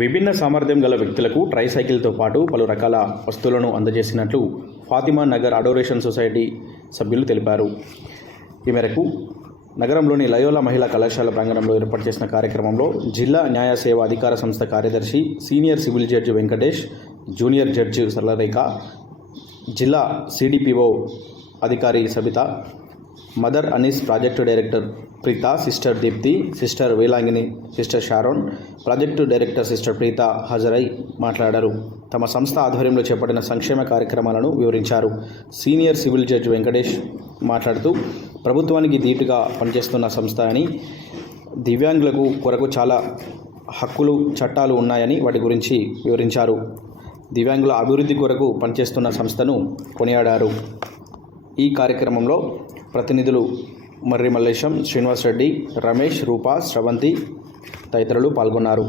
విభిన్న సామర్థ్యం గల వ్యక్తులకు ట్రైసైకిల్తో పాటు పలు రకాల వస్తువులను అందజేసినట్లు ఫాతిమా నగర్ అడోరేషన్ సొసైటీ సభ్యులు తెలిపారు. ఈ మేరకు నగరంలోని లయోలా మహిళా కళాశాల ప్రాంగణంలో ఏర్పాటు చేసిన కార్యక్రమంలో జిల్లా న్యాయ సేవ అధికార సంస్థ కార్యదర్శి senior civil judge Venkatesh junior judge Saralarekha జిల్లా సిడిపిఓ అధికారి Sabitha mother Anees project director Preetha sister Deepthi sister Velangini sister Sharon project director sister Preetha హాజరై మాట్లాడారు. తమ సంస్థ ఆధ్వర్యంలో చేపట్టిన సంక్షేమ కార్యక్రమాలను వివరించారు. సీనియర్ సివిల్ జడ్జి వెంకటేష్ మాట్లాడుతూ ప్రభుత్వానికి ధీటుగా పనిచేస్తున్న సంస్థ అని దివ్యాంగులకు కొరకు చాలా హక్కులు చట్టాలు ఉన్నాయని వాటి గురించి వివరించారు. దివ్యాంగుల అభివృద్ధి కొరకు పనిచేస్తున్న సంస్థను కొనియాడారు. ఈ కార్యక్రమంలో ప్రతినిధులు మర్రి మల్లేశం శ్రీనివాస్ రెడ్డి రమేష్ రూపా స్రవంతి తదితరులు పాల్గొన్నారు.